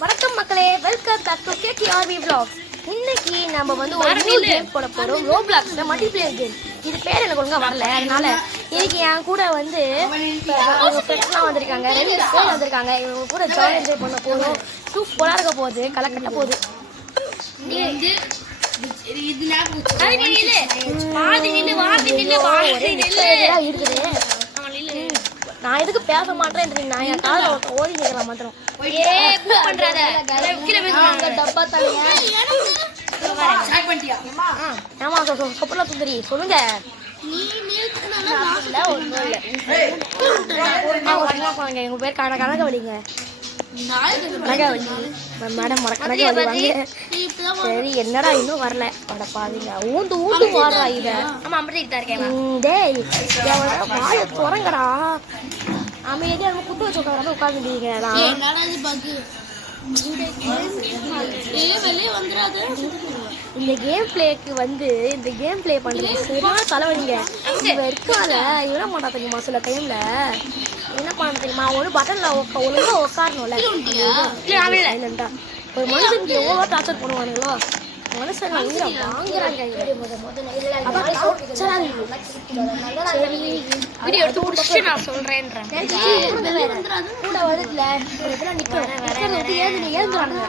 வணக்கம் மக்களே, welcome back to கேகேஆர்வி vlogs. இன்னைக்கு நம்ம வந்து ஒரு நியூ கேம் போட போறோம். ரோப்ளாக்ஸ்ல மல்டிபிளேயர் கேம். இது பேர் எனக்கு ஒழுங்கா வரல, அதனால இன்னைக்கு என் கூட வந்து அவங்க ஃப்ரெண்ட்ஸ்லாம் வந்திருக்காங்க, 2 பேர் வந்திருக்காங்க. இவங்க கூட ஜாலியாக என்ஜாய் பண்ண போறோம். சூப்பரா இருக்க போகுது, கலக்கட்ட போகுது. நான் எதுக்கு பேச மாட்டேன், நான் என் கால ஓடி நிற்கலாம் மாத்திரம். ஆமா சொப்பலா சுந்தரி சொல்லுங்க. எங்க பேர் கனகவலிங்க. சரி, என்னடா இன்னும் வரல? பாருங்க, ஊந்து ஊந்து வாடுறா இத. டேய் வாய துறங்கடா. அமைதியா குத்து வச்சு உட்காந்துட்டீங்கடா. இந்த கேம் பிளேக்கு வந்து இந்த கேம் பிளே பண்றது சரியான தலைவலிங்க. இவ இருக்கால விட மாட்டா தெரியுமா? சில டைம்ல என்ன பண்ண தெரியுமா, ஒரு பட்டன்ல ஒழுங்கா உட்காரணும்ல. ஒரு மனுஷனுக்கு எவ்வளோ டார்ச்சர் பண்ணுவானுங்களோ, மனுஷன் உயிரை வாங்குறாங்க. கூட வருதுல ஏந்துறானுங்க.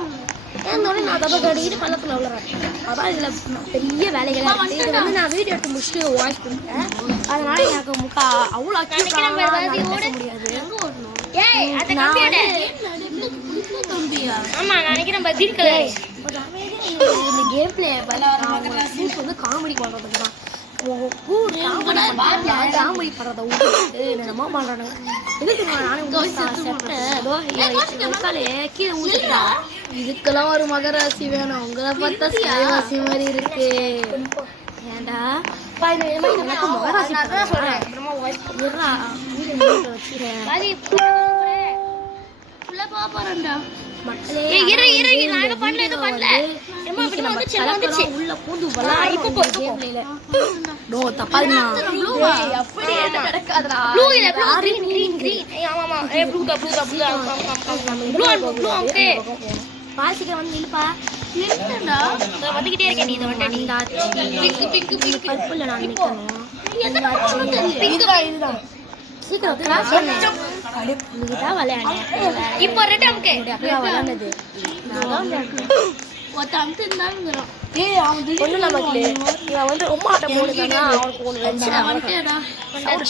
ஏந்தோடனே நான் தப்ப கட்டிக்கிட்டு பள்ளத்துல விழுறேன். அதான் இதுல பெரிய வேலைகளா இருக்கு. இது வந்து நான் வீடியோ எடுத்து முடிச்சுட்டு வாய்ஸ் கொடுத்தேன். அதனால எனக்கு அவ்வளோ பேச முடியாது. இந்த கேம் பிளே வந்து காமெடி பண்றதுக்கு தான். காமெடி பண்றத என்னமா பண்றானுங்க. இதுக்கெல்லாம் ஒரு மகராசி வேணும். உங்களை பார்த்தா ஸ்கைவாசி மாதிரி இருக்கு. ஏண்டா மகராசி உள்ள பூந்து பாசிக்க வந்து நில்லுப்பா. வந்துகிட்டே இருக்கேன். நீ பர்பிள் நான் நிக்கணும். சீக்கிரம் கிளாஸ் இதுதான் விளையாடுனேன். இப்போ ரெண்டு அமுக்கு விளையாடுனது ஒண்ணு நமக்கு இவன் வந்து ரொம்ப ஆட்டம் போடுதானா அவனுக்கு ஒண்ணு வச்சு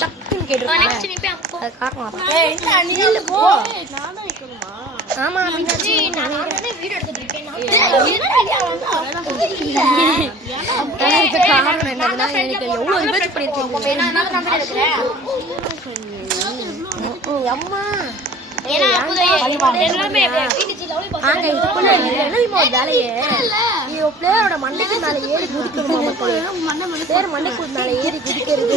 டக்குன்னு கேட்டு காரணம். ஆமா காரணம் என்னதுன்னா, எனக்கு எவ்வளவு இன்வெஸ்ட் பண்ணிருக்கேன் அம்மா. பிளேயரோட மண்டைக்கு மேல ஏறி குதிக்கணும். பிளேயர் மண்டைக்கு மேல ஏறி குதிக்கிறது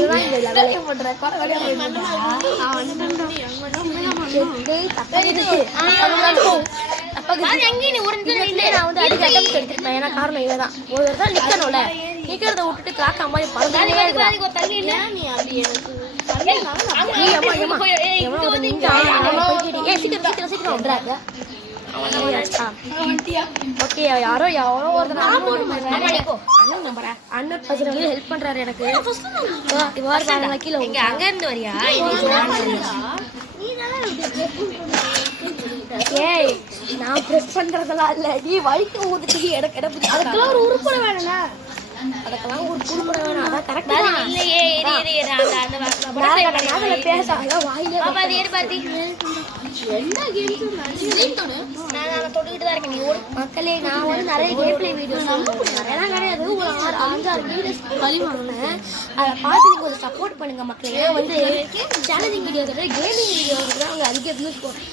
எடுத்திருப்பேன். ஏன்னா காரணம் இவதான். ஒரு தான் நிக்கணும்ல, நிக்கிறத விட்டுட்டு காக்கா மாதிரி பறந்துட்டே இருக்கான். யாரோ அண்ணன் பசங்க ஹெல்ப் பண்றாரு எனக்கு. அங்க இருந்து வரியா? ஏய், நான் பிரஸ் பண்றதெல்லாம் இல்ல, நீ வலிக்கு ஊதுட்டு எனக்கு அதுக்கெல்லாம் ஒரு உருப்பட வேணும்ல. அதுக்கெல்லாம் ஒரு குடும்பட வேணும். அதான் கரெக்டா இல்லையே. பேசாத வாயிலே மக்களே, நான் வந்து நிறைய கேம் பிளே வீடியோஸ் நிறையலாம் கிடையாது, ஒரு 6-6 வீடியோஸ் வழி வாங்கினேன். அதை பார்த்து நீங்க கொஞ்சம் சப்போர்ட் பண்ணுங்க மக்களே. வந்து சேலஞ்சிங் வீடியோ கிடையாது, கேமிங் வீடியோ தான் அவங்க அதிக வியூஸ் போகும்.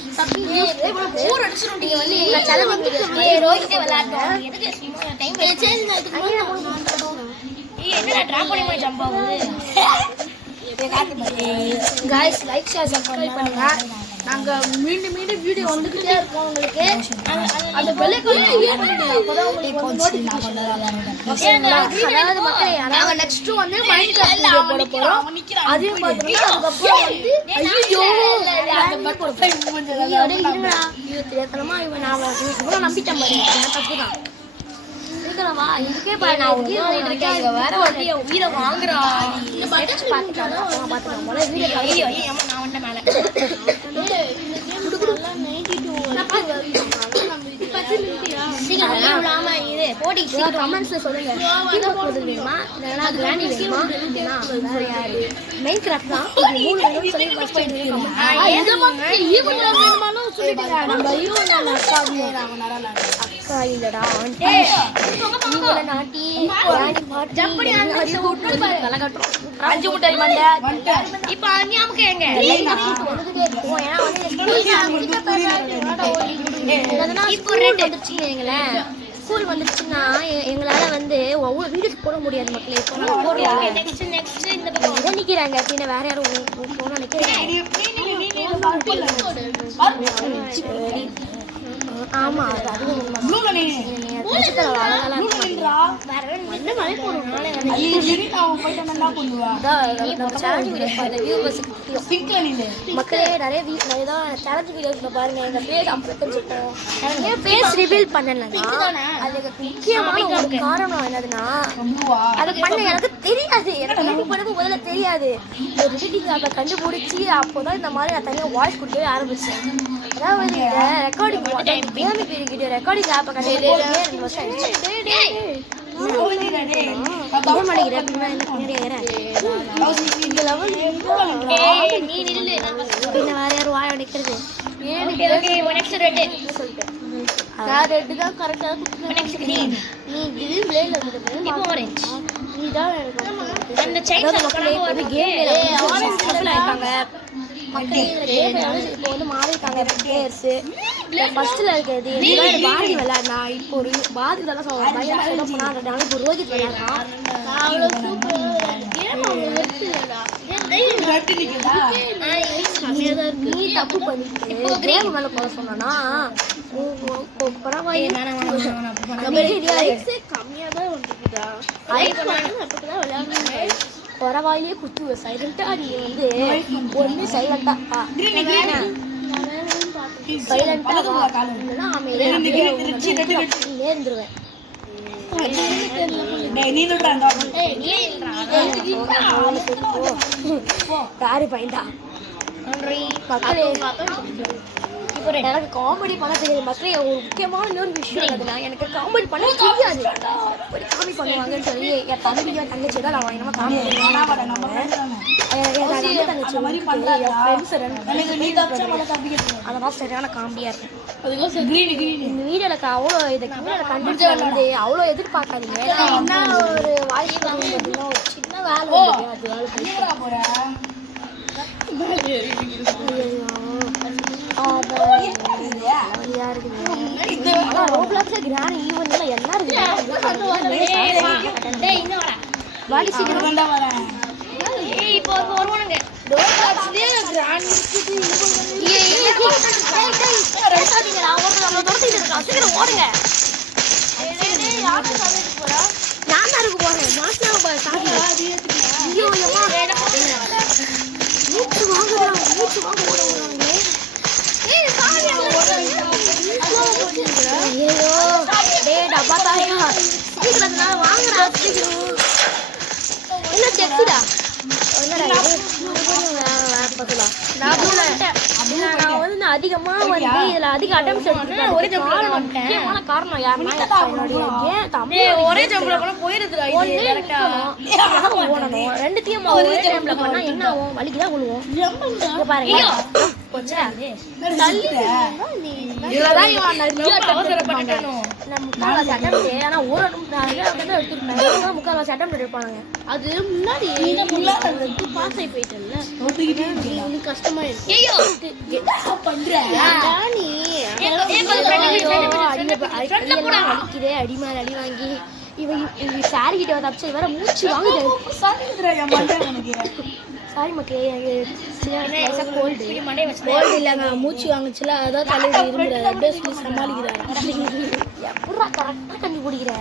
guys, like share subscribe பண்ணுங்க. நாங்க மீண்டும் மீண்டும் வீடியோ வந்துகிட்டே இருக்கோம் உங்களுக்கு. அந்த பெல் ஐகானை கிளிக் பண்ணுங்க. அப்பதான் உங்களுக்கு வந்து நோட்டிஃபிகேஷன் வரும். அதாவது மக்களே நாங்க நெக்ஸ்ட் வந்து மைன்கிராஃப்ட் வீடியோ போட போறோம். அதையும் பாத்துட்டு அதுக்கப்புறம் வந்து ஐயோ அந்த பட்டர்ஃப்ளை மூமெண்ட் இவ்வளவு நம்பிட்டேன் பாரு. தப்புதான் இருக்கிறவா இதுக்கே பாரு. நான் உயிரை இருக்கேன் இங்க வேற வந்து என் உயிரை வாங்குறா. பாத்துக்கலாம் போல வீடியோ நான் வந்த மேல கமெண்ட்ஸ்ல சொல்லுங்க. வேணுமா இல்லைன்னா கிராண்டி வேணுமா இல்லைன்னா வேற யாரு மைன்கிராஃப்ட் தான் இது 3 வேணும்னு சொல்லி ஃபர்ஸ்ட் டைம் இருக்கோம். இந்த மாதிரி ஈவன் வேணுமானு சொல்லிட்டீங்க. நம்ம ஈவன் நான் அக்கா நரல அக்கா இல்லடா ஆண்டி இவள நாட்டி கிராண்டி பாட்டி ஜம்படி அந்த கூட்டு கலகட்டும் அஞ்சு முட்டை மண்டை இப்போ அன்னியாமக்கு எங்க ஓ ஏனா வந்து இப்போ ரெட் வந்துச்சுங்களே ஸ்கூல் வந்துருச்சுன்னா எங்களால வந்து ஒவ்வொரு வீடியோஸ் போட முடியாது மக்களே. இப்போ நம்ம போடுவோம். நெக்ஸ்ட் இந்த பக்கம் நிக்கிறாங்க பின்ன வேற யாரும் போனா நிக்கிறாங்க. ஆமா அதுவும் மக்களே நிறைய சேலஞ்ச் வீடியோஸ்ல பாருங்க எங்க பேர் அப்புறம் தெரிஞ்சுப்போம். பேஸ் ரிவீல் பண்ணலன்னா அதுக்கு முக்கியமான ஒரு காரணம் என்னதுன்னா அது பண்ண எனக்கு தெரியாது. எனக்கு எடிட் பண்ணது முதல்ல தெரியாது. ஒரு எடிட்டிங் ஆப்பை கண்டுபிடிச்சி அப்போதான் இந்த மாதிரி நான் தனியாக வாய்ஸ் கொடுக்கவே ஆரம்பிச்சேன். அதாவது ரெக்கார்டிங் வீடியோ ரெக்கார்டிங் ஆப்பை கண்டுபிடிச்சே 2 வருஷம் ஆயிடுச்சு. வேற யாரும் வாய அடிக்கிறது இப்போ வந்து மாறிட்டாங்க பிளேயர்ஸ். ஃபர்ஸ்ட்ல இருக்கிறது பாரதி விளையாடுனா இப்போ ஒரு பாரதி தான் சொல்ல போனா இப்போ ரோஹித் விளையாடுறான். நீ தப்பு பண்ணிட்டு கேம் மேல போக சொன்னா பரவாயில்ல பரவாயில்லையே குத்து சைலண்டா நீ வந்து ஒண்ணு சைலண்டா நேர்ந்துருவேன். யாரு பையன்டா எனக்கு காமெடி பண்ண தெரியாது மக்களே. ஒரு முக்கியமான இன்னொரு விஷயம் என்னதுன்னா எனக்கு காமெடி பண்ண தெரியாது. காமெடி பண்ணுவாங்கன்னு சொல்லி என் தம்பியோ தங்கச்சி தான் நான் என்னமா காமெடி அதெல்லாம் சரியான காமெடியா இருக்கும். இந்த வீடியோல அவ்வளோ இதை கண்டுபிடிச்சு வந்து அவ்வளோ எதிர்பார்க்காதீங்க. என்ன ஒரு வாய்ஸ் பார்த்தீங்கன்னா ஒரு சின்ன வேலை அது ரோப்ளாக்ஸ்ல கிராண்ட் ஈவென்ட் எல்லாம் என்ன இப்போ வருவானுங்க. ரோப்ளாக்ஸ்லயே கிராண்ட் ஓடுங்க. நான் தான் இருக்கு போறேன். மூச்சு வாங்குறான் மூச்சு வாங்க ஓடுவாங்க. ஐயோ டேய் டப்பா தாயா சீக்கிரம்னா வாங்குடா சீக்கிரம். என்ன செக்ஸிடா நான் வந்து அதிகமா வந்து இதுல அதிக அட்டெம்ப்ட்ஸ் எடுத்துட்டேன். ஒரே முக்கியமான காரணம் யாருன்னா ஏன் தம்பி ஒரே ஜம்ப்ல கூட போயிருது. ஓடணும் ரெண்டுத்தையும் ஒரே ஜம்ப்ல பண்ணா என்ன ஆகும்? வலிக்குதான் விழுவோம். பாருங்க முக்கால்வாசி அட்டம் எடுப்பாங்க. அது முன்னாடி பாஸ் ஆகி போயிட்டேன்ல கஷ்டமா இருக்கு. அடிக்கிறே அடிமாரி அடி வாங்கி இவ சாரி கிட்ட தப்பிச்சு வேற மூச்சு வாங்குது. சாரி மக்களே, கோல்டு கோல்டு இல்லைங்க, மூச்சு வாங்குச்சுல அதான் தலையில் இருமுறாரு. அப்படியே சொல்லி சமாளிக்கிறாரு. எப்படா கரெக்டாக கண்ணி பிடிக்கிற?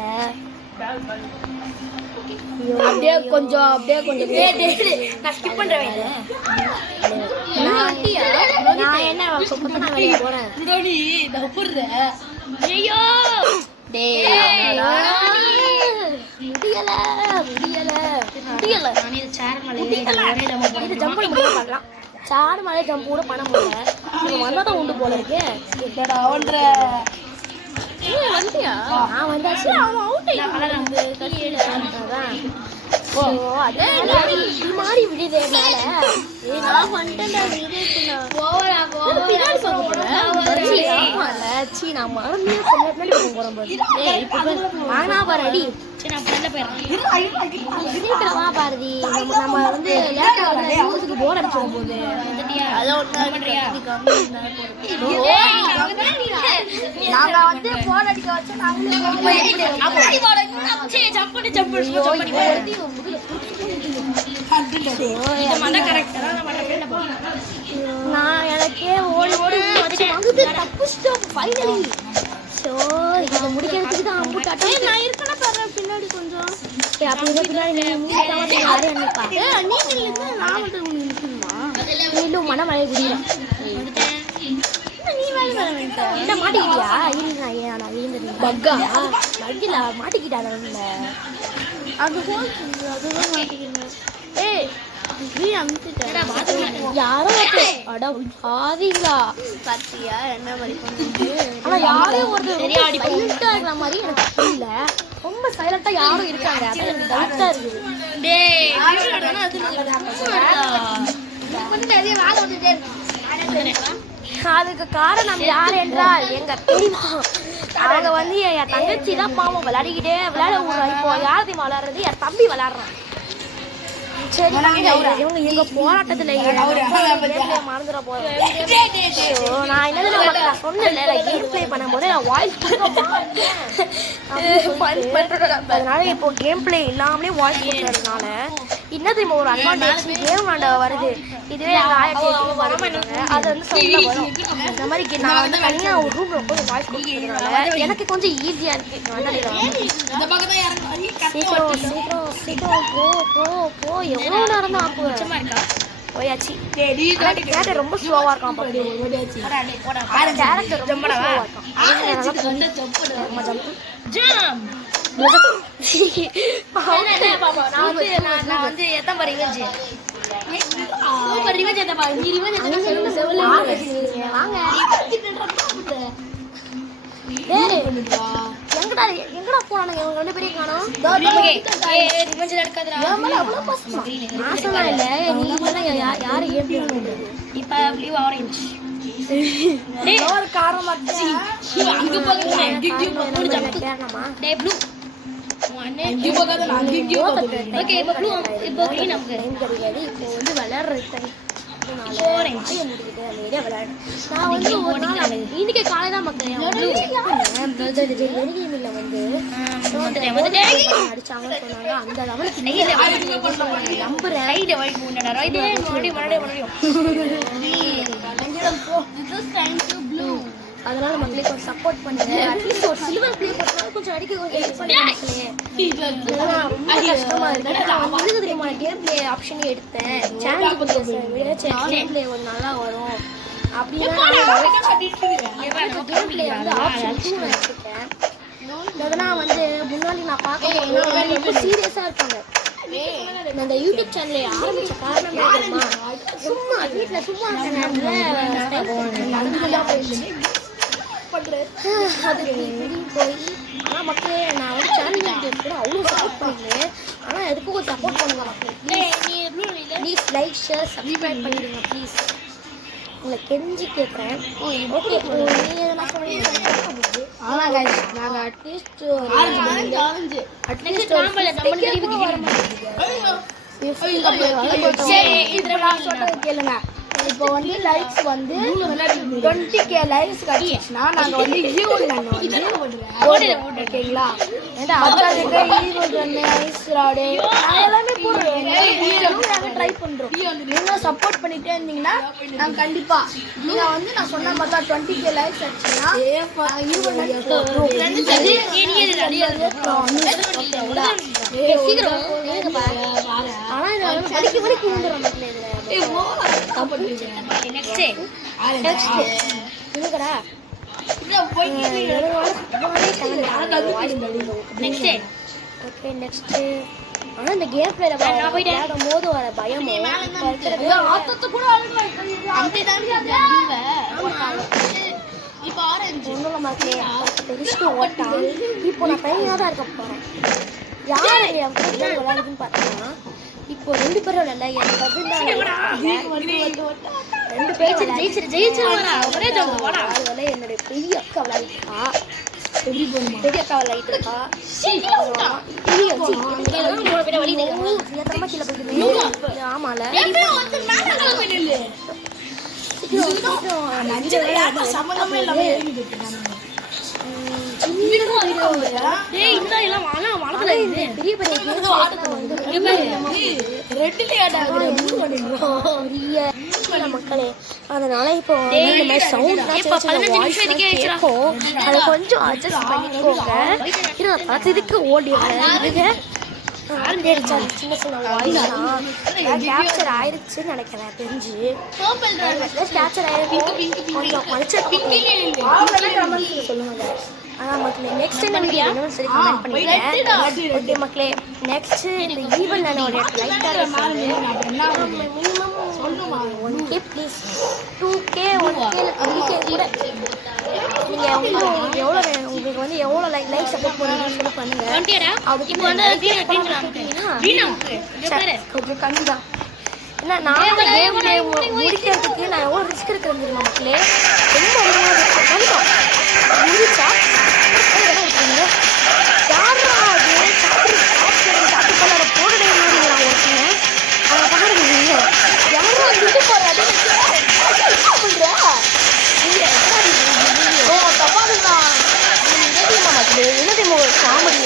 அப்படியே கொஞ்சம் நான் ஸ்கிப் பண்ணுறேன். நான் என்ன சொப்பத்தான் வெளியே போகிறேன். ஐயோ முடியல ஜம்ப் பண்ணி பார்க்கலாம். சாடு மலை ஜம்ப் கூட பண்ண முடியல. வந்தால் தான் உண்டு போல இருக்கு. நான் வந்தாச்சு. மாறி விடுதே மேல. நான் வந்துட்டேன்டா. நான் மறந்து வாங்கினா பாரு அடி. வா பாரதி, நம்ம வந்து ஊருக்கு போர் அடிச்சிடும் போது நாங்க வந்து போன் அடிக்க வச்சு நான் எனக்கே ஓடி ஃபைனலி இதை முடிக்கிறதுக்கு தான் அம்புட்டாட்டம். நான் இருக்கணும் பாரு பின்னாடி கொஞ்சம். அப்படி பின்னாடி இன்னும் மனமழை குடியில என்ன மாட்டிக்கிட்டியா? நான் விழுந்தது பக்கா பக்கில மாட்டிக்கிட்டா. அது அதுதான் மாட்டிக்கிட்டேன். யாரோ ஆதிங்களா பாத்தியா என்ன மாதிரி பண்ணுது. ஆனா யாரோ ஒருத்தர் சைலண்டா இருக்கிற மாதிரி எனக்கு புரியல. ரொம்ப சைலண்டா யாரும் இருக்காங்க. அது எனக்கு டவுட்டா இருக்குது. அதுக்கு காரணம் யார் என்றால் எங்க பெரியமா. அவங்க வந்து என் தங்கச்சி தான் பாவம் விளையாடிக்கிட்டே இப்போ யாரதி விளையாடுறது என் தம்பி விளையாடுறான். சரி இவங்க எங்க போராட்டத்துல மறந்துட போறேன். நான் என்ன சொன்னேன்ல கேம் பிளே பண்ணும்போது நான் வாய்ஸ் அதனால இப்போ கேம் பிளே இல்லாமலே வாய்ஸ் கொடுக்கறதுனால என்ன தெரியுமா ஒரு அட்வான்டேஜ் கேம் விளாண்ட வருது. இதுவே எங்க ஆயிரத்தி அது வந்து சொல்ல வரும். இந்த மாதிரி நான் வந்து தனியா ஒரு ரூம்ல போய் வாய்ஸ் கொடுக்கறதுனால எனக்கு கொஞ்சம் ஈஸியா இருக்கு. சீக்கிரம் போ எவ்வளோ நேரம் தான் போயாச்சு. கேரக்டர் ரொம்ப ஸ்லோவா இருக்கான். கேரக்டர் ரொம்ப ஸ்லோவா இருக்கான். நான் வந்து எத்தனை ரிவெஞ்ச் எங்கடா போனானுங்க இவங்க ரெண்டு பேரையும் காணோம். யாரு இன்னைக்கு காலையில மக்கள் அடிச்சாங்கன்னு சொன்னாங்க. அந்த லெவலுக்கு அதனால மக்களே கொஞ்சம் சப்போர்ட் பண்ணுங்க. அட்லீஸ்ட் ஒரு சில்வர் பிளே போட்டாலும் கொஞ்சம் அடிக்க கொஞ்சம் ஹெல்ப் பண்ணுங்க மக்களே. ரொம்ப கஷ்டமா இருக்கு. நான் தெரியுமா கேம் பிளே ஆப்ஷனே எடுத்தேன். சேனல் கேம் பிளே ஒரு நல்லா வரும் அப்படின்னா கேம் பிளே வந்து ஆப்ஷன் 2 நான் எடுத்துட்டேன். அதெல்லாம் வந்து முன்னாடி நான் பார்க்கும்போது ரொம்ப சீரியஸா இருப்பாங்க. அந்த யூடியூப் சேனலை ஆரம்பிச்ச காரணம் தெரியுமா? சும்மா வீட்டில் சும்மா போய் ஆனால் மக்களே நான் வந்து சேனல் கூட அவ்வளோ சப்போர்ட் பண்ணிருந்தேன். ஆனால் எதுக்கும் கொஞ்சம் சப்போர்ட் பண்ணுங்க மக்களே. ப்ளீஸ் லைக் ஷேர் சப்ஸ்கிரைப் பண்ணிடுங்க ப்ளீஸ். உங்களை கெஞ்சி கேட்குறேன். ஓகே நீங்கள் எதனா சொல்லுங்க. ஆனால் நாங்கள் அட்லீஸ்ட் கேளுங்க. இப்போ வந்து லைக்ஸ் வந்து 20k லைக்ஸ் கிடைச்சிச்சுன்னா நாங்க வந்து ஈவன் ஓகேங்களா ஈவன் ஐஸ் ராடு நாங்கள் எல்லாமே போடுறோம் நாங்கள் ட்ரை பண்ணுறோம். நீங்களும் சப்போர்ட் பண்ணிட்டே இருந்தீங்கன்னா நாங்கள் கண்டிப்பா நீங்கள் வந்து நான் சொன்ன மாதிரி தான் 20k லைக்ஸ் ஆச்சுன்னா ஆனா இந்த கேம் பிளேல விளையாடும் போது வர பயமும் இப்போ நான் பையனா தான் இருக்க போறேன். யார் என் கூட விளையாடுதுன்னு பார்த்தீங்கன்னா இப்போ 2 பேரும் விளையாடல. என் கசின் தான் 2 பேரும் என்னுடைய பெரிய அக்கா விளையாடிருக்கா. பெரிய அக்கா விளையாடிருக்கா. ஆமால மக்களே அதனால இப்போ சவுண்ட் கேட்கும். அதை கொஞ்சம் அட்ஜஸ்ட் பண்ணிக்கோங்க. இதுக்கு ஓடிடுங்க. சின்ன சின்ன வாய்ஸ் கேப்சர் ஆயிருச்சுன்னு நினைக்கிறேன். தெரிஞ்சு கேப்சர் ஆயிருக்கும். கொஞ்சம் சொல்லுங்க. அதான் மக்களே நெக்ஸ்ட் என்ன வீடியோ வேணும்னு சொல்லி கமெண்ட் பண்ணிடுறேன். ஓகே மக்களே நெக்ஸ்ட் இந்த ஈவன் என்னோட லைட்டாக minimum 1k please 2k 1k 3k கூட நீங்கள் எவ்வளோ உங்களுக்கு வந்து எவ்வளோ லைக் சப்போர்ட் பண்ணுறீங்கன்னு சொல்லி பண்ணுங்க. அதுக்கு கொஞ்சம் கம்மி தான். ஏன்னா நான் கேம் முடிக்கிறதுக்கு நான் எவ்வளோ ரிஸ்க் இருக்கிறேன் தெரியுமா மக்களே. ரொம்ப அதிகமாக முடிச்சா யாரா அது சாப்பிட்டு கலரை போடவே மாதிரி நான் ஒருத்தங்க அதை பாருங்க. யாரா இது போறாது காமெடி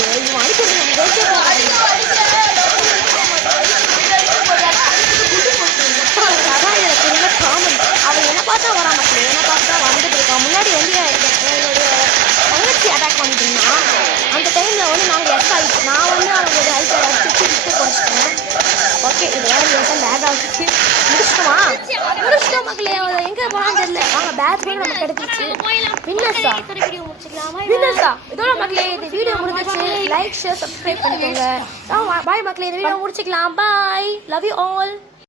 அவன் என்ன பார்த்தா வரா மக்கள் என்ன பார்த்தா வந்துட்டு இருக்கான். முன்னாடி வந்து என்னுடைய தங்கச்சி அட்டாக் பண்ணிட்டு இருந்தான். அந்த டைமில் வந்து நாங்கள் எஸ் ஆகிட்டு நான் வந்து அவங்களோட ஹைட்டை அடிச்சு குறைச்சிட்டேன். ஓகே இது வேறு லேக் ஆகிடுச்சு. முடிச்சிட்டோம் மக்களே. எங்கே போனாலும் தெரியல. வாங்க பேட்ச் கூட நமக்கு கிடைச்சிச்சு. வின்னர்ஸா இதோட மக்களே இந்த வீடியோ முடிஞ்சிச்சு. லைக் ஷேர் சப்ஸ்கிரைப் பண்ணிக்கோங்க. பாய் மக்களே இந்த வீடியோ முடிச்சுக்கலாம். Bye love you all.